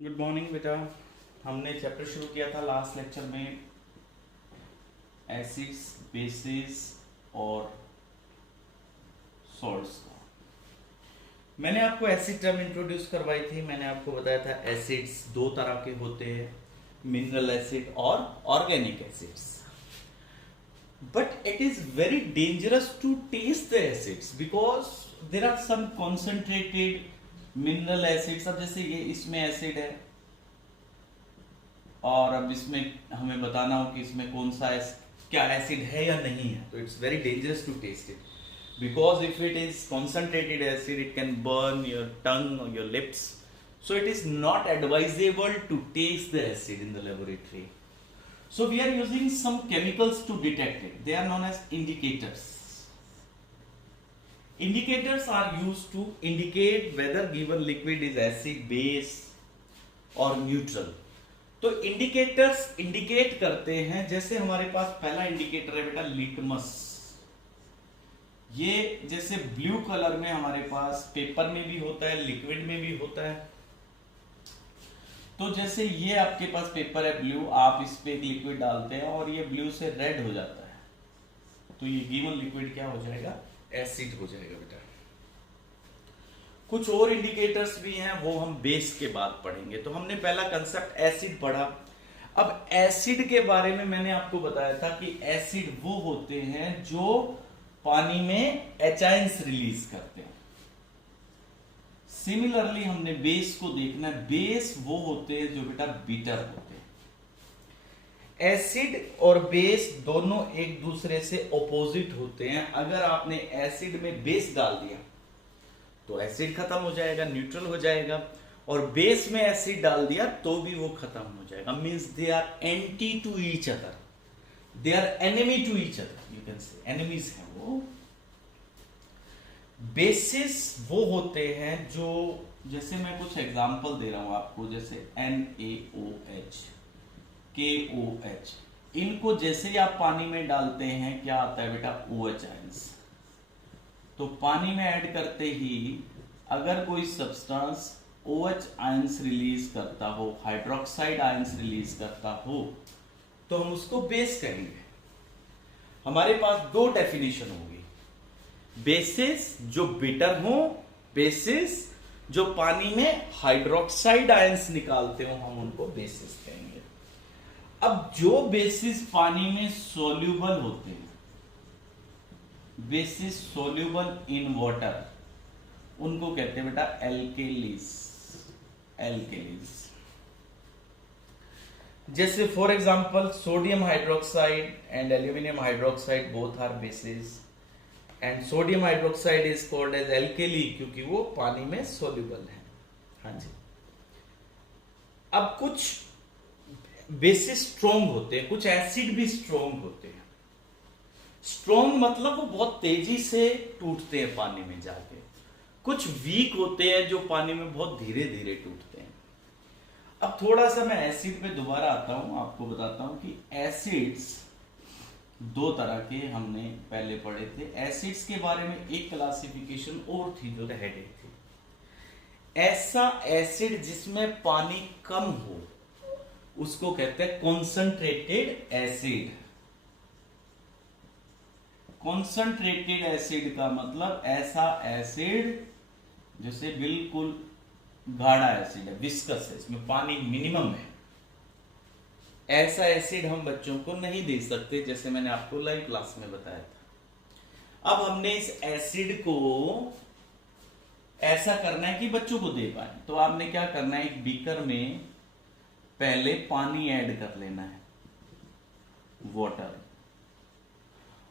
Good morning बेटा। हमने chapter शुरू किया था लास्ट लेक्चर में एसिड्स, बेसिस और सॉल्ट्स का। मैंने आपको एसिड टर्म इंट्रोड्यूस करवाई थी। मैंने आपको बताया था एसिड्स दो तरह के होते हैं, मिनरल एसिड और organic acids. But it is very dangerous to taste the acids because there are some concentrated mineral acids. अब जैसे ये इसमें एसिड है और अब इसमें हमें बताना हो कि इसमें कौन सा क्या एसिड है या नहीं है, तो it's very dangerous to test it because if it is concentrated acid it can burn your tongue और your lips, so it is not advisable to taste the acid in the laboratory. So we are using some chemicals to detect it. They are known as indicators. Indicators are used to indicate whether given liquid is acid, base or neutral. तो indicators indicate करते हैं। जैसे हमारे पास पहला indicator है बेटा litmus. ये जैसे ब्लू कलर में हमारे पास पेपर में भी होता है, लिक्विड में भी होता है। तो जैसे ये आपके पास पेपर है ब्लू, आप इस पे एक लिक्विड डालते हैं और ये ब्लू से रेड हो जाता है, तो ये गिवन लिक्विड क्या हो जाएगा? एसिड हो जाएगा बेटा। कुछ और इंडिकेटर्स भी हैं, वो हम बेस के बाद पढ़ेंगे। तो हमने पहला कंसेप्ट एसिड पढ़ा। अब एसिड के बारे में मैंने आपको बताया था कि एसिड वो होते हैं जो पानी में एच आयंस रिलीज करते हैं। सिमिलरली हमने बेस को देखना है। बेस वो होते हैं जो बेटा बीटर होते हैं। एसिड और बेस दोनों एक दूसरे से ऑपोजिट होते हैं। अगर आपने एसिड में बेस डाल दिया तो एसिड खत्म हो जाएगा, न्यूट्रल हो जाएगा, और बेस में एसिड डाल दिया तो भी वो खत्म हो जाएगा। Means they are anti to each other, they are enemy to each other, you can say enemies हैं वो। बेसिस वो होते हैं जो, जैसे मैं कुछ एग्जांपल दे रहा हूं आपको, जैसे NaOH, KOH, इनको जैसे ही आप पानी में डालते हैं क्या आता है बेटा? OH ions. तो पानी में ऐड करते ही अगर कोई सब्सटेंस OH आयंस रिलीज करता हो, हाइड्रोक्साइड आयंस रिलीज करता हो, तो हम उसको बेस कहेंगे। हमारे पास दो डेफिनेशन होगी, बेसिस जो बिटर हो, बेसिस जो पानी में हाइड्रोक्साइड आयंस निकालते हो, हम उनको बेसिस कहेंगे। अब जो बेसिस पानी में सोल्यूबल होते हैं, बेसिस सोल्यूबल इन वाटर, उनको कहते हैं बेटा एल्केलीज। एल्केलीज जैसे for example sodium hydroxide and aluminium hydroxide both are bases, and sodium hydroxide is called as alkali क्योंकि वो पानी में सोल्यूबल है। हाँ जी। अब कुछ बेसिस स्ट्रोंग होते हैं, कुछ एसिड भी स्ट्रोंग होते हैं। स्ट्रोंग मतलब वो बहुत तेजी से टूटते हैं पानी में जाके। कुछ वीक होते हैं जो पानी में बहुत धीरे धीरे टूटते हैं। अब थोड़ा सा मैं एसिड पे दोबारा आता हूं, आपको बताता हूं कि एसिड्स दो तरह के हमने पहले पढ़े थे। एसिड्स के बारे में एक क्लासिफिकेशन और थी जो हेडेक थी। ऐसा एसिड जिसमें पानी कम हो उसको कहते हैं कॉन्संट्रेटेड एसिड। कॉन्संट्रेटेड एसिड का मतलब ऐसा एसिड जैसे बिल्कुल गाढ़ा एसिड है, विस्कस है, इसमें पानी मिनिमम है। ऐसा एसिड हम बच्चों को नहीं दे सकते, जैसे मैंने आपको लाइव क्लास में बताया था। अब हमने इस एसिड को ऐसा करना है कि बच्चों को दे पाए, तो आपने क्या करना है, एक बीकर में पहले पानी ऐड कर लेना है, वाटर,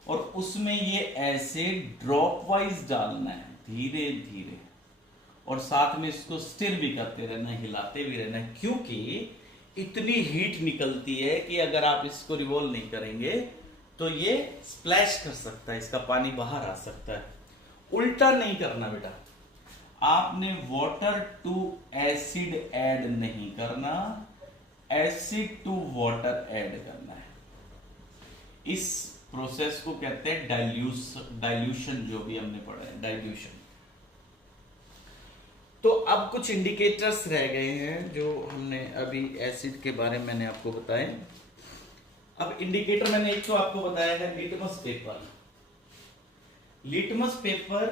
और उसमें ये एसिड ड्रॉप वाइज डालना है, धीरे धीरे, और साथ में इसको स्टिर भी करते रहना, हिलाते भी रहना, क्योंकि इतनी हीट निकलती है कि अगर आप इसको रिवॉल्व नहीं करेंगे तो ये स्प्लैश कर सकता है, इसका पानी बाहर आ सकता है। उल्टा नहीं करना बेटा, आपने वाटर टू एसिड ऐड नहीं करना, एसिड टू वाटर ऐड करना है। इस प्रोसेस को कहते हैं डाइल्यूशन, जो भी हमने पढ़ा है डाइल्यूशन। तो अब कुछ इंडिकेटर्स रह गए हैं जो हमने अभी एसिड के बारे में मैंने आपको बताए। अब इंडिकेटर मैंने एक तो आपको बताया है लिटमस पेपर। लिटमस पेपर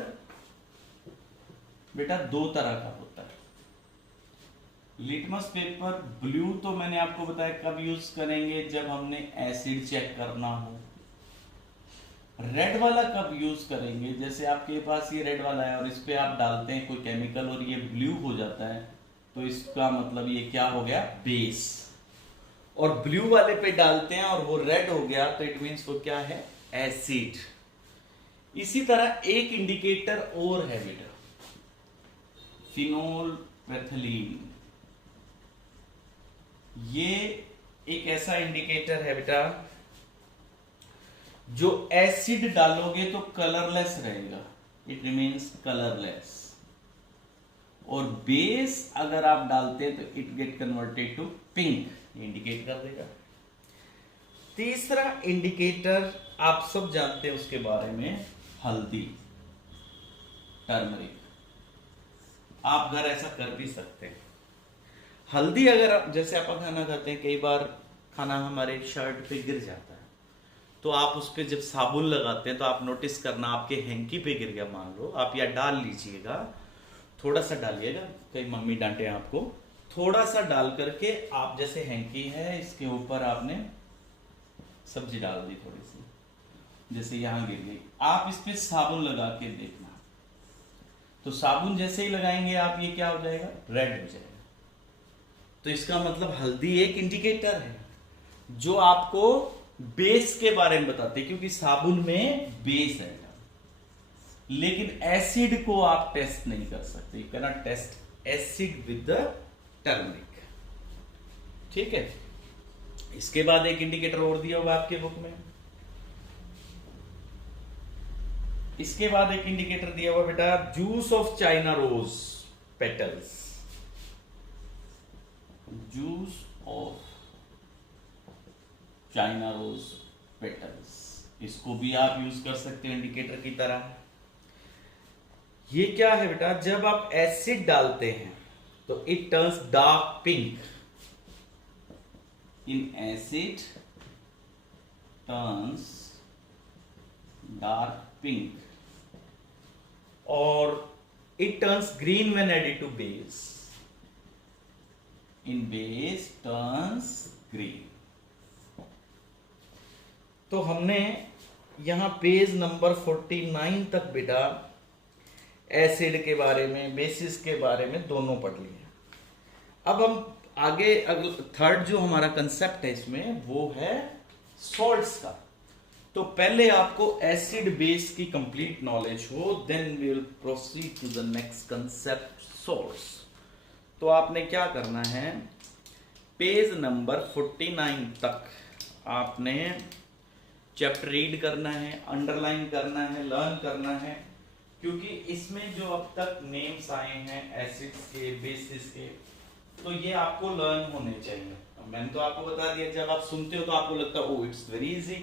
बेटा दो तरह का होता है। लिटमस पेपर ब्लू तो मैंने आपको बताया कब यूज करेंगे, जब हमने एसिड चेक करना हो। रेड वाला कब यूज करेंगे, जैसे आपके पास ये रेड वाला है और इस पे आप डालते हैं कोई केमिकल और ये ब्लू हो जाता है, तो इसका मतलब ये क्या हो गया, बेस। और ब्लू वाले पे डालते हैं और वो रेड हो गया तो इट मीन्स वो क्या है, एसिड। इसी तरह एक इंडिकेटर और है बेटा, फिनोल पैथिलीन। ये एक ऐसा इंडिकेटर है बेटा जो एसिड डालोगे तो कलरलेस रहेगा, इट रिमेन्स कलरलेस। और बेस अगर आप डालते हैं तो it get converted to pink, indicate कर देगा। तीसरा इंडिकेटर आप सब जानते हैं उसके बारे में, हल्दी, टर्मरिक। आप घर ऐसा कर भी सकते हैं। हल्दी अगर आप, जैसे आप खाना खाते हैं, कई बार खाना हमारे शर्ट पे गिर जाता है, तो आप उस पर जब साबुन लगाते हैं तो आप नोटिस करना आपके हैंकी पे गिर गया, मान लो आप, या डाल लीजिएगा, थोड़ा सा डालिएगा, कई मम्मी डांटे आपको, थोड़ा सा डाल करके आप, जैसे हैंकी है इसके ऊपर आपने सब्जी डाल दी थोड़ी सी, जैसे यहां गिर गई, आप इस पे साबुन लगा के देखना, तो साबुन जैसे ही लगाएंगे आप, ये क्या हो जाएगा, रेड हो जाएगा। तो इसका मतलब हल्दी एक इंडिकेटर है जो आपको बेस के बारे में बताते हैं, क्योंकि साबुन में बेस है, लेकिन एसिड को आप टेस्ट नहीं कर सकते। You can not test acid with the turmeric. ठीक है, इसके बाद एक इंडिकेटर और दिया हुआ आपके बुक में। इसके बाद एक इंडिकेटर दिया हुआ बेटा, juice of China rose petals. Juice of China rose petals, इसको भी आप यूज कर सकते हैं इंडिकेटर की तरह। ये क्या है बेटा, जब आप एसिड डालते हैं तो it turns dark pink. In acid turns dark pink, और it turns green when added to base. In base turns green. तो हमने यहां पेज नंबर 49 तक बेटा एसिड के बारे में, बेसिस के बारे में दोनों पढ़ लिए। अब हम आगे थर्ड जो हमारा कंसेप्ट है इसमें, वो है सॉल्ट्स का। तो पहले आपको एसिड बेस की कंप्लीट नॉलेज हो, then we will proceed to the next concept, salts. तो आपने क्या करना है, पेज नंबर 49 तक आपने चैप्टर रीड करना है, अंडरलाइन करना है, लर्न करना है, क्योंकि इसमें जो अब तक नेम्स आए हैं एसिड्स के, बेसिस के, तो ये आपको लर्न होने चाहिए। मैंने तो आपको बता दिया, जब आप सुनते हो तो आपको लगता है ओ इट्स वेरी इजी,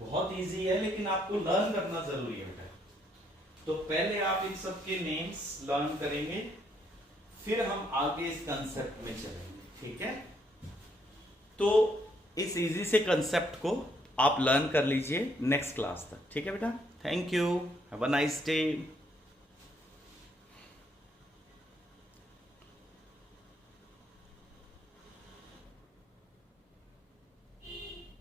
बहुत इजी है, लेकिन आपको लर्न करना जरूरी है बेटा। तो पहले आप इन सब के नेम्स लर्न करेंगे, फिर हम आगे इस कंसेप्ट में चलेंगे। ठीक है, तो इस इजी से कंसेप्ट को आप लर्न कर लीजिए नेक्स्ट क्लास तक। ठीक है बेटा, thank you, have a nice day.